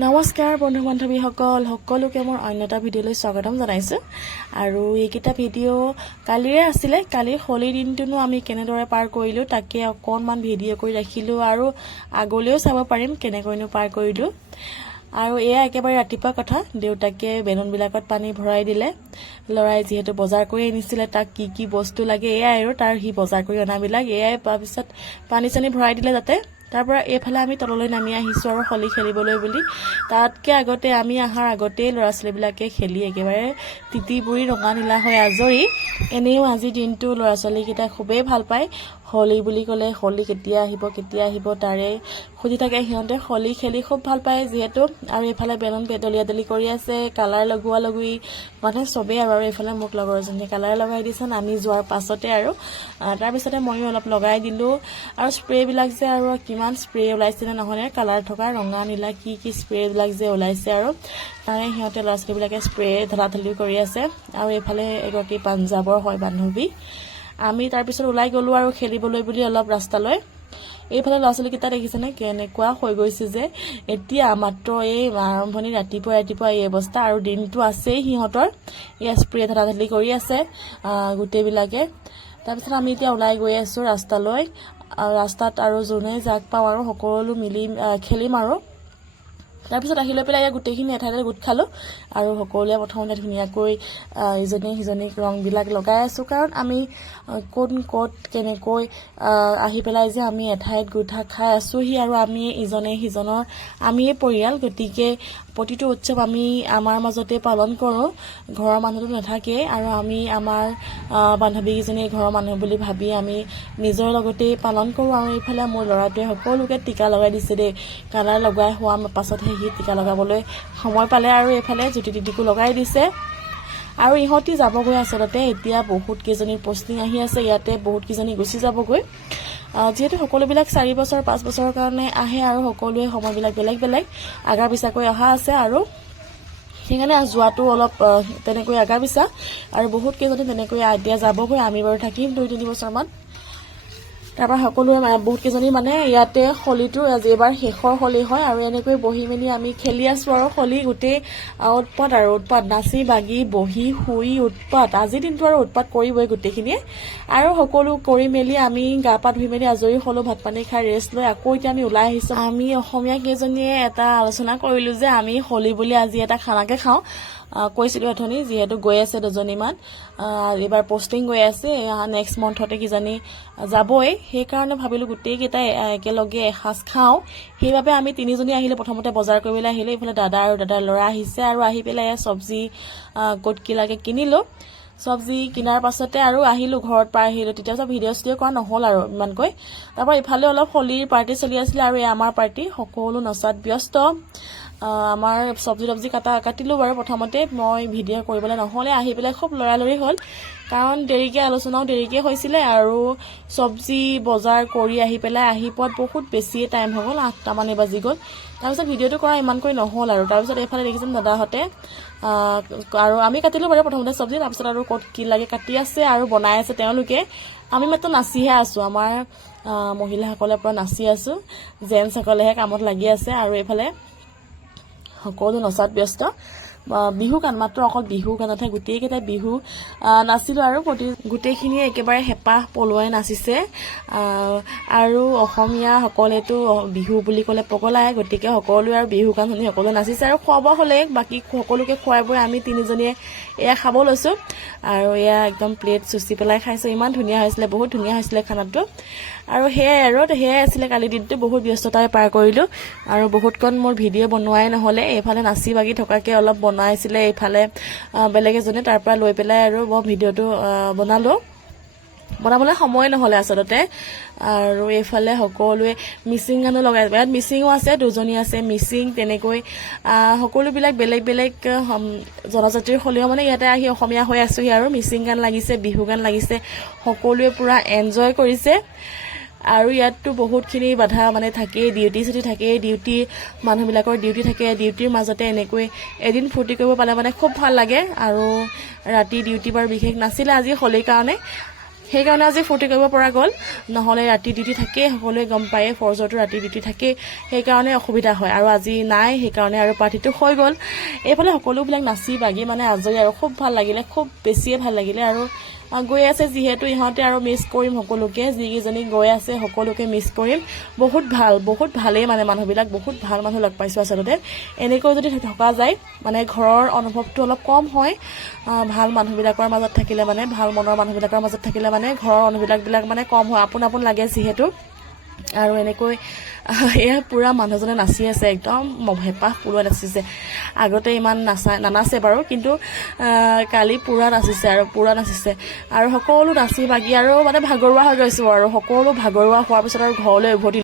নমস্কাৰ বন্ধু বান্ধৱীসকল সকলোকে মোৰ অন্য এটা ভিডিঅ'লৈ স্বাগতম জনাইছোঁ আৰু এইকেইটা ভিডিঅ' কালিৰে আছিলে কালিৰ হোলীৰ দিনটোনো আমি কেনেদৰে পাৰ কৰিলোঁ তাকে অকণমান ভিডিঅ' কৰি ৰাখিলোঁ আৰু আগলৈও চাব পাৰিম কেনেকৈনো পাৰ কৰিলোঁ আৰু এয়া একেবাৰে ৰাতিপুৱা কথা দেউতাকে বেলুনবিলাকত পানী ভৰাই দিলে লৰাই যিহেতু বজাৰ কৰি আনিছিলে তাক কি কি বস্তু লাগে এয়াই আৰু তাৰ সি বজাৰ কৰি অনাবিলাক এয়াই তাৰপিছত পানী চানী ভৰাই দিলে যাতে তাৰ পৰা এইফালে আমি তললৈ নামি আহিছোঁ আৰু হোলী খেলিবলৈ বুলি তাতকে আগতে আমি আহাৰ আগতেই ল'ৰা ছোৱালীবিলাকে খেলি একেবাৰে তিতি বুৰি ৰঙা নীলা হৈ আজৰি এনেও আজিৰ দিনটো ল'ৰা ছোৱালীকেইটাই খুবেই ভাল পায় হোলী বুলি ক'লে হোলী কেতিয়া আহিব তাৰে খুজি থাকে সিহঁতে হোলী খেলি খুব ভাল পায় যিহেতু আৰু এইফালে বেলুন দলিয়া দলি কৰি আছে কালাৰ লগোৱা লগি মানে চবেই আৰু এইফালে মোক লগৰজনীয়ে কালাৰ লগাই দিছে আমি যোৱাৰ পাছতে আৰু তাৰপিছতে ময়ো অলপ লগাই দিলোঁ আৰু স্প্ৰেবিলাক যে আৰু কিমান স্প্ৰে ওলাইছে নহ'লে কালাৰ থকা ৰঙা নীলা কি স্প্ৰেবিলাক যে ওলাইছে আৰু তাৰে সিহঁতে ল'ৰা ছোৱালীবিলাকে স্প্ৰে ঢলাঢলি কৰি আছে আৰু এইফালে এগৰাকী পাঞ্জাৱৰ হয় বান্ধৱী আমি তাৰপিছত ওলাই গ'লোঁ আৰু খেলিবলৈ বুলি অলপ ৰাস্তালৈ এইফালে ল'ৰা ছোৱালীকেইটা দেখিছেনে কেনেকুৱা হৈ গৈছে যে এতিয়া মাত্ৰ এই আৰম্ভণি ৰাতিপুৱা এই অৱস্থা আৰু দিনটো আছেই সিহঁতৰ এয়া স্প্ৰে ঢলাঢলি কৰি আছে গোটেইবিলাকে তাৰপিছত আমি এতিয়া ওলাই গৈ আছোঁ ৰাস্তালৈ ৰাস্তাত আৰু যোনে যাক পাওঁ আৰু সকলো মিলি খেলিম আৰু তাৰপিছত আহি লৈ পেলাই গোটেইখিনি এঠাইতে গোট খালোঁ আৰু সকলোৱে প্ৰথমতে ধুনীয়াকৈ ইজনে সিজনীক ৰংবিলাক লগাই আছোঁ কাৰণ আমি ক'ত কেনেকৈ আহি পেলাই যে আমি এঠাইত গোট খাই আছোঁহি আৰু আমি ইজনে সিজনৰ আমিয়ে পৰিয়াল গতিকে প্ৰতিটো উৎসৱ আমি আমাৰ মাজতে পালন কৰোঁ ঘৰৰ মানুহটো নাথাকে আৰু আমি আমাৰ বান্ধৱীকেইজনী ঘৰৰ মানুহ বুলি ভাবি আমি নিজৰ লগতেই পালন কৰোঁ আৰু এইফালে মোৰ ল'ৰাটোৱে সকলোকে টিকা লগাই দিছে দেই কালাৰ লগাই হোৱাৰ পাছতহে সি টিকা লগাবলৈ সময় পালে আৰু এইফালে জুতি তিতিকো লগাই দিছে আৰু ইহঁতি যাবগৈ আচলতে এতিয়া বহুত কেইজনীৰ পষ্টিং আহি আছে ইয়াতে বহুত কেইজনী গুচি যাবগৈ যিহেতু সকলোবিলাক 4 বছৰ 5 বছৰৰ কাৰণে আহে আৰু সকলোৱে সময়বিলাক বেলেগ আগাৰ পিছাকৈ অহা আছে আৰু সেইকাৰণে যোৱাটো অলপ তেনেকৈ আগাৰ পিছা আৰু বহুত কেইজনী তেনেকৈ এতিয়া যাবগৈ আমি বাৰু থাকিম 2-3 বছৰমান তাৰপৰা সকলোৱে বহুত কেইজনী মানে ইয়াতে হোলীটো আজি এবাৰ শেষৰ হোলী হয় আৰু এনেকৈ বহি মেলি আমি খেলি আছোঁ আৰু হোলী গোটেই উৎপাত নাচি বাগি বহি শুই উৎপাত আজিৰ দিনটো আৰু উৎপাত কৰিবই গোটেইখিনিয়ে আৰু সকলো কৰি মেলি আমি গা পা ধুই মেলি আজৰি হ'লোঁ ভাত পানী খাই ৰেষ্ট লৈ আকৌ এতিয়া আমি ওলাই আহিছোঁ আমি অসমীয়া কেইজনীয়ে এটা আলোচনা কৰিলোঁ যে আমি হোলী বুলি আজি এটা খানাকে খাওঁ কৈছিলোঁ অথনি যিহেতু গৈ আছে দুজনীমান এইবাৰ পষ্টিং গৈ আছে নেক্সট মন্থতে কিজানি যাবই সেইকাৰণে ভাবিলোঁ গোটেইকেইটাই একেলগে এসাঁজ খাওঁ সেইবাবে আমি 3জনী আহিলোঁ প্ৰথমতে বজাৰ কৰিবলৈ আহিলোঁ এইফালে দাদা আৰু দাদাৰ ল'ৰা আহিছে আৰু আহি পেলাই চব্জি ক'ত কি লাগে কিনিলোঁ চব্জি কিনাৰ পাছতে আৰু আহিলোঁ ঘৰত পাৰ আহিলোঁ তেতিয়া চব ভিডিঅ' কৰা নহ'ল আৰু ইমানকৈ তাৰপৰা ইফালে অলপ হোলীৰ পাৰ্টি চলি আছিলে আৰু আমাৰ পাৰ্টি সকলো নচাত ব্যস্ত আমাৰ চব্জি কাটিলোঁ বাৰু প্ৰথমতে মই ভিডিঅ' কৰিবলৈ নহ'লে আহি পেলাই খুব লৰালৰি হ'ল কাৰণ দেৰিকৈ আলোচনাও দেৰিকৈ হৈছিলে আৰু চব্জি বজাৰ কৰি আহি পেলাই আহি পোৱাত বহুত বেছিয়ে টাইম হৈ গ'ল 8টামানে বাজি গ'ল তাৰপিছত ভিডিঅ'টো কৰা ইমানকৈ নহ'ল আৰু তাৰপিছত এইফালে দেখিছোঁ দাদাহঁতে আৰু আমি কাটিলোঁ বাৰু প্ৰথমতে চব্জি তাৰপিছত আৰু ক'ত কি লাগে কাটি আছে আৰু বনাই আছে তেওঁলোকে আমি মাত্ৰ নাচিহে আছোঁ আমাৰ মহিলাসকলে পৰা নাচি আছোঁ জেণ্টছসকলেহে কামত লাগি আছে আৰু এইফালে সকলো নচাত ব্যস্ত বিহু গান মাত্ৰ অকল বিহু গানতহে গোটেইকেইটাই বিহু নাচিলোঁ আৰু গোটেইখিনিয়ে একেবাৰে হেঁপাহ পলুৱাই নাচিছে আৰু অসমীয়াসকলেতো বিহু বুলি ক'লে পগলাই গতিকে সকলোৱে আৰু বিহু গান শুনি সকলোৱে নাচিছে আৰু খোৱা বোৱা হ'লে বাকী সকলোকে খুৱাই বৈ আমি 3জনীয়ে এয়া খাব লৈছোঁ আৰু এয়া একদম প্লেট চুচি পেলাই খাইছোঁ ইমান ধুনীয়া হৈছিলে বহুত ধুনীয়া হৈছিলে খানাটো আৰু সেয়াই আছিলে কালি দিনটো বহুত ব্যস্ততাৰে পাৰ কৰিলোঁ আৰু বহুতকণ মোৰ ভিডিঅ' বনোৱাই নহ'লে এইফালে নাচি বাগি থকাকৈ অলপ বনাইছিলে এইফালে বেলেগ এজনে তাৰ পৰা লৈ পেলাই আৰু মই ভিডিঅ'টো বনাবলৈ সময় নহ'লে আচলতে আৰু এইফালে সকলোৱে মিচিং গানো লগাই ইয়াত মিচিঙো আছে 2জনী আছে মিচিং তেনেকৈ সকলোবিলাক বেলেগ জনজাতিৰ হ'লেও মানে ইয়াতে আহি অসমীয়া হৈ আছোঁহি আৰু মিচিং গান লাগিছে বিহু গান লাগিছে সকলোৱে পূৰা এনজয় কৰিছে আৰু ইয়াততো বহুতখিনি বাধা মানে থাকেই ডিউটি থাকেই মানুহবিলাকৰ ডিউটি থাকে ডিউটিৰ মাজতে এনেকৈ এদিন ফূৰ্তি কৰিব পালে মানে খুব ভাল লাগে আৰু ৰাতি ডিউটি বাৰু বিশেষ নাছিলে আজি হোলীৰ কাৰণে সেইকাৰণে আজি ফূৰ্তি কৰিব পৰা গ'ল, নহ'লে ৰাতি ডিউটি থাকেই, সকলোৱে গম পায়ে ফৰ্জৰটো ৰাতি ডিউটি থাকেই, সেইকাৰণে অসুবিধা হয়। আৰু আজি নাই, সেইকাৰণে আৰু পাৰ্টিটো হৈ গ'ল। এইফালে সকলোবিলাক নাচি বাগি মানে আজৰি আৰু খুব ভাল লাগিলে, খুব বেছিয়ে ভাল লাগিলে। আৰু গৈ আছে যিহেতু ইহঁতে আৰু মিছ কৰিম সকলোকে, যিকেইজনী গৈ আছে সকলোকে মিছ কৰিম। বহুত ভালেই মানে মানুহবিলাক, বহুত ভাল মানুহ লগ পাইছোঁ আচলতে। এনেকৈ যদি থকা যায় মানে ঘৰৰ অনুভৱটো অলপ কম হয়, ভাল মানুহবিলাকৰ মাজত থাকিলে মানে, ভাল মনৰ মানুহবিলাকৰ মাজত থাকিলে মানে ঘৰৰ অনুভৱবিলাক মানে কম হয়, আপোন আপোন লাগে যিহেতু। আৰু এনেকৈ এয়া পূৰা মানুহজনে নাচি আছে, একদম হেঁপাহ পূৰা নাচিছে। আগতে ইমান নানাচে বাৰু, কিন্তু কালি পূৰা নাচিছে আৰু সকলো নাচি বাগি আৰু মানে ভাগৰুৱা হৈ গৈছোঁ আৰু সকলো ভাগৰুৱা হোৱাৰ পিছত আৰু ঘৰলৈ উভতি